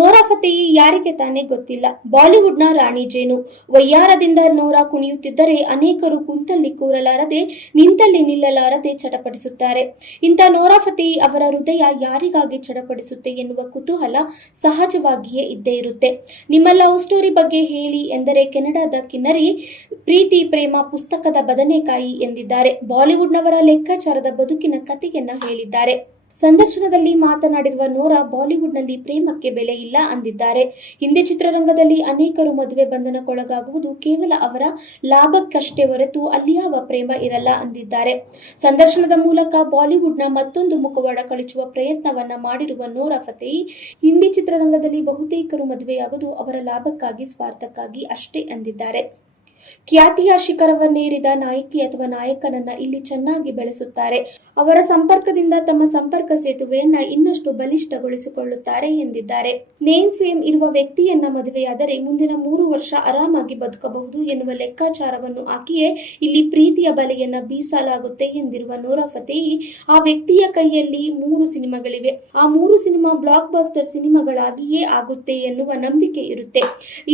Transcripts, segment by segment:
ನೋರಾ ಫತೇಹಿ ಯಾರಿಗೆ ತಾನೇ ಗೊತ್ತಿಲ್ಲ. ಬಾಲಿವುಡ್ನ ರಾಣಿ ಜೇನು. ವಯ್ಯಾರದಿಂದ ನೋರಾ ಕುಣಿಯುತ್ತಿದ್ದರೆ ಅನೇಕರು ಕುಂತಲ್ಲಿ ಕೂರಲಾರದೆ, ನಿಂತಲ್ಲಿ ನಿಲ್ಲಲಾರದೆ ಚಟಪಡಿಸುತ್ತಾರೆ. ಇಂಥ ನೋರಾ ಫತೇಹಿ ಅವರ ಹೃದಯ ಯಾರಿಗಾಗಿ ಚಡಪಡಿಸುತ್ತೆ ಎನ್ನುವ ಕುತೂಹಲ ಸಹಜವಾಗಿಯೇ ಇದ್ದೇ ಇರುತ್ತೆ. ನಿಮ್ಮ ಲವ್ ಸ್ಟೋರಿ ಬಗ್ಗೆ ಹೇಳಿ ಎಂದರೆ ಕೆನಡಾದ ಕಿನ್ನರಿ ಪ್ರೀತಿ ಪ್ರೇಮ ಪುಸ್ತಕದ ಬದನೆಕಾಯಿ ಎಂದಿದ್ದಾರೆ. ಬಾಲಿವುಡ್ನವರ ಲೆಕ್ಕಾಚಾರದ ಬದುಕಿನ ಕಥೆಯನ್ನ ಹೇಳಿದ್ದಾರೆ. ಸಂದರ್ಶನದಲ್ಲಿ ಮಾತನಾಡಿರುವ ನೋರಾ ಬಾಲಿವುಡ್ನಲ್ಲಿ ಪ್ರೇಮಕ್ಕೆ ಬೆಲೆ ಇಲ್ಲ ಅಂದಿದ್ದಾರೆ. ಹಿಂದಿ ಚಿತ್ರರಂಗದಲ್ಲಿ ಅನೇಕರು ಮದುವೆ ಬಂಧನಕ್ಕೊಳಗಾಗುವುದು ಕೇವಲ ಅವರ ಲಾಭಕ್ಕಷ್ಟೇ ಹೊರತು ಅಲ್ಲಿ ಯಾವ ಪ್ರೇಮ ಇರಲ್ಲ ಅಂದಿದ್ದಾರೆ. ಸಂದರ್ಶನದ ಮೂಲಕ ಬಾಲಿವುಡ್ನ ಮತ್ತೊಂದು ಮುಖವಾಡ ಕಳಚುವ ಪ್ರಯತ್ನವನ್ನ ಮಾಡಿರುವ ನೋರಾ ಫತೇಹಿ, ಹಿಂದಿ ಚಿತ್ರರಂಗದಲ್ಲಿ ಬಹುತೇಕರು ಮದುವೆಯಾಗುವುದು ಅವರ ಲಾಭಕ್ಕಾಗಿ, ಸ್ವಾರ್ಥಕ್ಕಾಗಿ ಅಷ್ಟೇ ಎಂದಿದ್ದಾರೆ. ಖ್ಯಾತಿಯ ಶಿಖರವನ್ನೇರಿದ ನಾಯಕಿ ಅಥವಾ ನಾಯಕನನ್ನ ಇಲ್ಲಿ ಚೆನ್ನಾಗಿ ಬೆಳೆಸುತ್ತಾರೆ. ಅವರ ಸಂಪರ್ಕದಿಂದ ತಮ್ಮ ಸಂಪರ್ಕ ಸೇತುವೆಯನ್ನ ಇನ್ನಷ್ಟು ಬಲಿಷ್ಠಗೊಳಿಸಿಕೊಳ್ಳುತ್ತಾರೆ ಎಂದಿದ್ದಾರೆ. ನೇಮ್ ಫೇಮ್ ಇರುವ ವ್ಯಕ್ತಿಯನ್ನ ಮದುವೆಯಾದರೆ ಮುಂದಿನ 3 ವರ್ಷ ಆರಾಮಾಗಿ ಬದುಕಬಹುದು ಎನ್ನುವ ಲೆಕ್ಕಾಚಾರವನ್ನು ಹಾಕಿಯೇ ಇಲ್ಲಿ ಪ್ರೀತಿಯ ಬಲೆಯನ್ನ ಬೀಸಲಾಗುತ್ತೆ ಎಂದಿರುವ ನೋರಾ ಫತೇಹಿ, ಆ ವ್ಯಕ್ತಿಯ ಕೈಯಲ್ಲಿ 3 ಸಿನಿಮಾಗಳಿವೆ. ಆ 3 ಸಿನಿಮಾ ಬ್ಲಾಕ್ ಬಸ್ಟರ್ ಸಿನಿಮಾಗಳಾಗಿಯೇ ಆಗುತ್ತೆ ಎನ್ನುವ ನಂಬಿಕೆ ಇರುತ್ತೆ.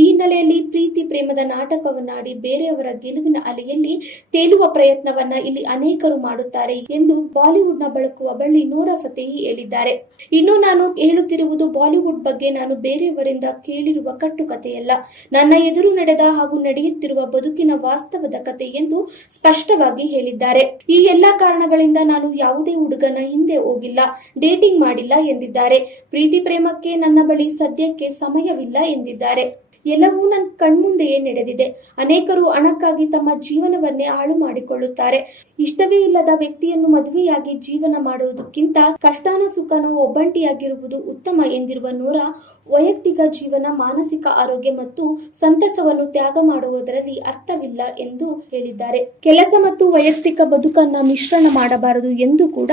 ಈ ಹಿನ್ನೆಲೆಯಲ್ಲಿ ಪ್ರೀತಿ ಪ್ರೇಮದ ನಾಟಕವನ್ನಾಡಿ ಬೇರೆಯವರ ಗೆಲುವಿನ ಅಲೆಯಲ್ಲಿ ತೇಲುವ ಪ್ರಯತ್ನವನ್ನ ಇಲ್ಲಿ ಅನೇಕರು ಮಾಡುತ್ತಾರೆ ಎಂದು ಬಾಲಿವುಡ್ನ ಬಳಕುವ ಬಳ್ಳಿ ನೋರಾ ಫತೇಹಿ ಹೇಳಿದ್ದಾರೆ. ಇನ್ನು ನಾನು ಹೇಳುತ್ತಿರುವುದು ಬಾಲಿವುಡ್ ಬಗ್ಗೆ ನಾನು ಬೇರೆಯವರಿಂದ ಕೇಳಿರುವ ಕಟ್ಟುಕತೆಯಲ್ಲ, ನನ್ನ ಎದುರು ನಡೆದ ಹಾಗೂ ನಡೆಯುತ್ತಿರುವ ಬದುಕಿನ ವಾಸ್ತವದ ಕತೆ ಎಂದು ಸ್ಪಷ್ಟವಾಗಿ ಹೇಳಿದ್ದಾರೆ. ಈ ಎಲ್ಲಾ ಕಾರಣಗಳಿಂದ ನಾನು ಯಾವುದೇ ಹುಡುಗನ ಹಿಂದೆ ಹೋಗಿಲ್ಲ, ಡೇಟಿಂಗ್ ಮಾಡಿಲ್ಲ ಎಂದಿದ್ದಾರೆ. ಪ್ರೀತಿ ಪ್ರೇಮಕ್ಕೆ ನನ್ನ ಬಳಿ ಸದ್ಯಕ್ಕೆ ಸಮಯವಿಲ್ಲ ಎಂದಿದ್ದಾರೆ. ಎಲ್ಲವೂ ನನ್ನ ಕಣ್ಮುಂದೆಯೇ ನಡೆದಿದೆ. ಅನೇಕರು ಹಣಕ್ಕಾಗಿ ತಮ್ಮ ಜೀವನವನ್ನೇ ಹಾಳು ಮಾಡಿಕೊಳ್ಳುತ್ತಾರೆ. ಇಷ್ಟವೇ ಇಲ್ಲದ ವ್ಯಕ್ತಿಯನ್ನು ಮದುವೆಯಾಗಿ ಜೀವನ ಮಾಡುವುದಕ್ಕಿಂತ ಕಷ್ಟನೋ ಸುಖನೋ ಒಬ್ಬಂಟಿಯಾಗಿರುವುದು ಉತ್ತಮ ಎಂದಿರುವ ನೋರಾ, ವೈಯಕ್ತಿಕ ಜೀವನ, ಮಾನಸಿಕ ಆರೋಗ್ಯ ಮತ್ತು ಸಂತಸವನ್ನು ತ್ಯಾಗ ಮಾಡುವುದರಲ್ಲಿ ಅರ್ಥವಿಲ್ಲ ಎಂದು ಹೇಳಿದ್ದಾರೆ. ಕೆಲಸ ಮತ್ತು ವೈಯಕ್ತಿಕ ಬದುಕನ್ನ ಮಿಶ್ರಣ ಮಾಡಬಾರದು ಎಂದು ಕೂಡ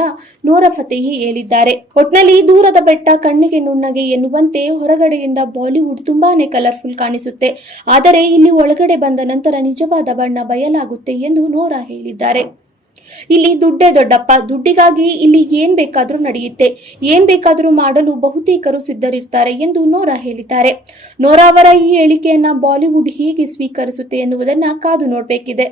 ನೋರಾ ಫತೇಹಿ ಹೇಳಿದ್ದಾರೆ. ಒಟ್ನಲ್ಲಿ ದೂರದ ಬೆಟ್ಟ ಕಣ್ಣಿಗೆ ನುಣ್ಣಗೆ ಎನ್ನುವಂತೆ ಹೊರಗಡೆಯಿಂದ ಬಾಲಿವುಡ್ ತುಂಬಾನೇ ಕಲರ್ಫುಲ್ ಕಾಣಿಸುತ್ತೆ, ಆದರೆ ಇಲ್ಲಿ ಒಳಗಡೆ ಬಂದ ನಂತರ ನಿಜವಾದ ಬಣ್ಣ ಬಯಲಾಗುತ್ತೆ ಎಂದು ನೋರಾ ಹೇಳಿದ್ದಾರೆ. ಇಲ್ಲಿ ದುಡ್ಡೇ ದೊಡ್ಡಪ್ಪ, ದುಡ್ಡಿಗಾಗಿ ಇಲ್ಲಿ ಏನ್ ಬೇಕಾದ್ರೂ ನಡೆಯುತ್ತೆ, ಏನ್ ಬೇಕಾದ್ರೂ ಮಾಡಲು ಬಹುತೇಕರು ಸಿದ್ಧರಿರ್ತಾರೆ ಎಂದು ನೋರಾ ಹೇಳಿದ್ದಾರೆ. ನೋರಾ ಅವರ ಈ ಹೇಳಿಕೆಯನ್ನ ಬಾಲಿವುಡ್ ಹೇಗೆ ಸ್ವೀಕರಿಸುತ್ತೆ ಎನ್ನುವುದನ್ನ ಕಾದು ನೋಡಬೇಕಿದೆ.